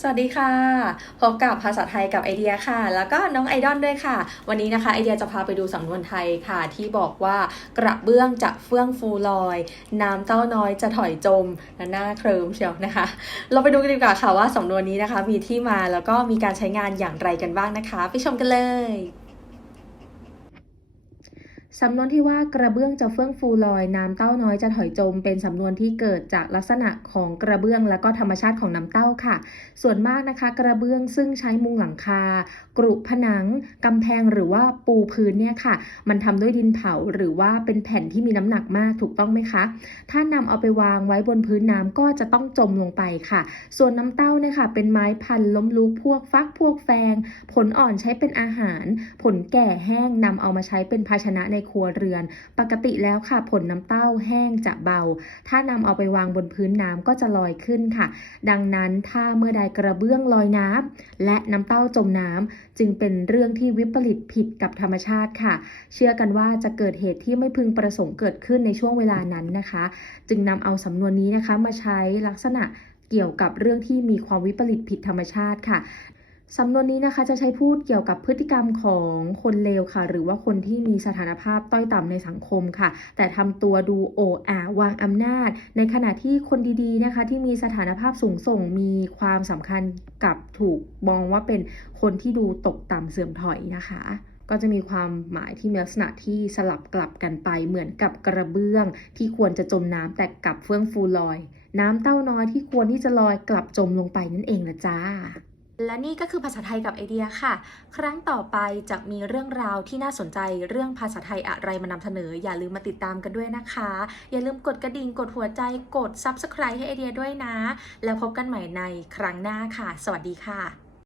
สวัสดีค่ะ พบกับภาษาไทยกับไอเดียค่ะ แล้วก็น้องไอดอลด้วยค่ะ วันนี้นะคะไอเดียจะพาไปดูสำนวนไทยค่ะ ที่บอกว่ากระเบื้องจะเฟื่องฟูลอย น้ำเต้าน้อยจะถอยจมและหน้าเคลิมเชียวนะคะ เราไปดูกันดีกว่าค่ะว่าสำนวนนี้นะคะ มีที่มาแล้วก็มีการใช้งานอย่างไรกันบ้างนะคะ ไปชมกันเลย สำนวนที่ว่ากระเบื้องจะเฟื่องฟูลอยน้ำเต้าน้อยจะถอยจม เป็นสำนวนที่เกิดจากลักษณะของกระเบื้องและก็ธรรมชาติของน้ำเต้าค่ะ ส่วนมากนะคะ กระเบื้องซึ่งใช้มุงหลังคา กรุผนังกำแพงหรือว่าปูพื้นเนี่ยค่ะ มันทำด้วยดินเผาหรือว่าเป็นแผ่นที่มีน้ำหนักมากถูกต้องไหมคะ ถ้านำเอาไปวางไว้บนพื้นน้ำก็จะต้องจมลงไปค่ะ ส่วนน้ำเต้าเนี่ยค่ะเป็นไม้พันล้มลุกพวกฟักพวกแฟง ผลอ่อนใช้เป็นอาหาร ผลแก่แห้งนำเอามาใช้เป็นภาชนะในครัวเรือน ปกติแล้วค่ะผลน้ำเต้าแห้งจะเบา ถ้านำเอาไปวางบนพื้นน้ำก็จะลอยขึ้นค่ะ ดังนั้นถ้าเมื่อใดกระเบื้องลอยน้ำและน้ำเต้าจมน้ำจึงเป็นเรื่องที่วิปริตผิดกับธรรมชาติค่ะ เชื่อกันว่าจะเกิดเหตุที่ไม่พึงประสงค์เกิดขึ้นในช่วงเวลานั้นนะคะ จึงนำเอาสำนวนนี้นะคะมาใช้ลักษณะเกี่ยวกับเรื่องที่มีความวิปริตผิดธรรมชาติค่ะ สำนวนนี้นะคะจะใช้พูดเกี่ยวกับพฤติกรรมของคนเลวค่ะ หรือว่าคนที่มีสถานภาพต้อยต่ำในสังคมค่ะ แต่ทำตัวดูโอ้อาวางอำนาจ ในขณะที่คนดีๆนะคะ ที่มีสถานภาพสูงส่งมีความสำคัญกับถูกมองว่าเป็นคนที่ดูตกต่ำเสื่อมถอยนะคะ ก็จะมีความหมายที่มีลักษณะที่สลับกลับกันไปเหมือนกับกระเบื้อง ที่ควรจะจมน้ำแต่กลับเฟื่องฟูลอย น้ำเต้าน้อยที่ควรที่จะลอยกลับจมลงไปนั่นเองนะจ้า และนี่ก็คือภาษาไทยกับไอเดียค่ะ ครั้งต่อไปจะมีเรื่องราวที่น่าสนใจเรื่องภาษาไทยอะไรมานำเสนอ อย่าลืมมาติดตามกันด้วยนะคะ อย่าลืมกดกระดิ่ง กดหัวใจ กด Subscribe ให้ไอเดียด้วยนะ แล้วพบกันใหม่ในครั้งหน้าค่ะ สวัสดีค่ะ